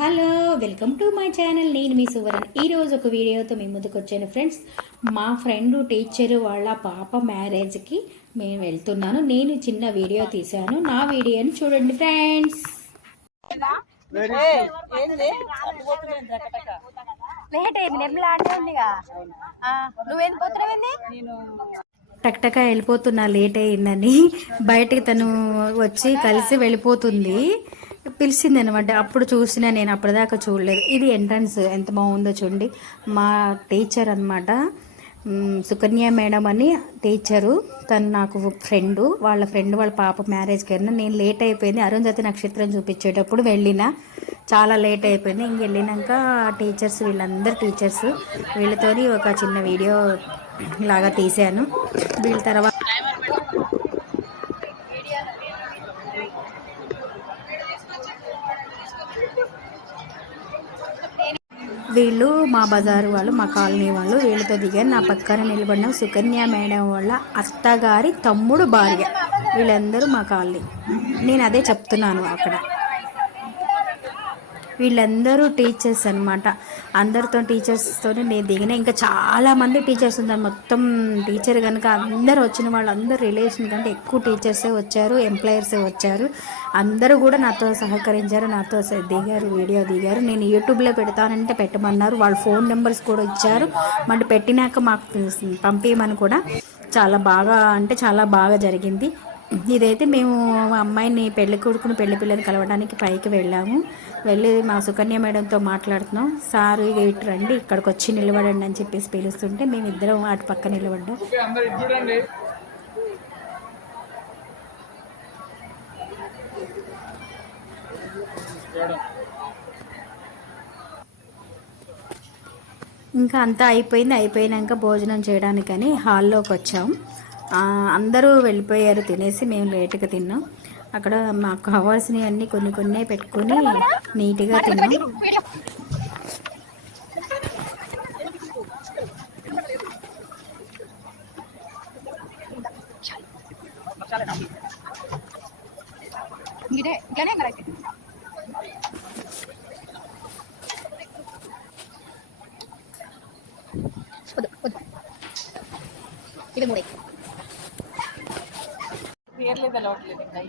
Hello welcome to my channel. నేను మీ సువరన్ ఈరోజు ఒక వీడియోతో మీ ముందుకు వచ్చాను ఫ్రెండ్స్. మా ఫ్రెండ్ టీచర్ వాళ్ళ పాప మ్యారేజ్కి మేము వెళ్తున్నాను. నేను చిన్న వీడియో తీశాను. నా వీడియోని చూడండి ఫ్రెండ్స్. లేట్ అయింది నిర్మల అంటే ఉందిగా. ఆ, నువ్వేం పోతున్నావేంది టక్టక వెళ్ళిపోతున్నా లేట్ అయిందని. బయటికి తను వచ్చి కలిసి వెళ్ళిపోతుంది. పిలిచింది అనమాట అప్పుడు చూసిన నేను అప్పటిదాకా చూడలేదు. ఇది ఎంట్రన్స్ ఎంత బాగుందో చూడండి. మా టీచర్ అనమాట సుకన్య మేడం అని టీచరు తను నాకు ఫ్రెండ్ వాళ్ళ ఫ్రెండ్ వాళ్ళ పాప మ్యారేజ్కి వెళ్ళిన నేను లేట్ అయిపోయింది. అరుంధతి నక్షత్రం చూపించేటప్పుడు వెళ్ళిన. చాలా లేట్ అయిపోయింది. ఇంక వెళ్ళినాక టీచర్స్ వీళ్ళందరు టీచర్స్ వీళ్ళతోని ఒక చిన్న వీడియో లాగా తీశాను. వీళ్ళ తర్వాత వీళ్ళు మా బజారు వాళ్ళు మా కాలనీ వాళ్ళు వీళ్ళతో దిగారు. నా పక్కన నిలబడిన సుకన్య మేడం వాళ్ళ అత్తగారి తమ్ముడు భార్య. వీళ్ళందరూ మా కాలనీ. నేను అదే చెప్తున్నాను అక్కడ. వీళ్ళందరూ టీచర్స్ అనమాట అందరితో టీచర్స్తో నేను దిగిన. ఇంకా చాలామంది టీచర్స్ ఉన్నారు. మొత్తం టీచర్ కనుక అందరు వచ్చిన వాళ్ళందరూ రిలేషన్ కంటే ఎక్కువ టీచర్సే వచ్చారు ఎంప్లాయర్సే వచ్చారు. అందరూ కూడా నాతో సహకరించారు నాతో దిగారు వీడియో దిగారు. నేను యూట్యూబ్లో పెడతానంటే పెట్టమన్నారు. వాళ్ళ ఫోన్ నెంబర్స్ కూడా ఇచ్చారు. మరి పెట్టినాక మాకు పంపించమని కూడా చాలా బాగా అంటే చాలా బాగా జరిగింది. ఇదైతే మేము మా అమ్మాయిని పెళ్ళి కొడుకుని పెళ్ళి పిల్లని కలవడానికి పైకి వెళ్ళాము. వెళ్ళి మా సుకన్య మేడంతో మాట్లాడుతున్నాం. సార్ ఇక ఇటు రండి ఇక్కడికి వచ్చి నిలబడండి అని చెప్పేసి పిలుస్తుంటే మేము ఇద్దరం అటు పక్క నిలబడ్డాం. ఇంకా అంతా అయిపోయింది. అయిపోయినాక భోజనం చేయడానికని హాల్లోకి వచ్చాం అందరూ వెళ్ళిపోయారు తినేసి మేము లేటుగా తిన్నాం. అక్కడ మాకు కావాల్సినవి అన్నీ కొన్ని కొన్ని పెట్టుకొని నీట్గా తిన్నాం. ఇది మూడే. పేర్లేదు అలవాట్లేదు ఇంకా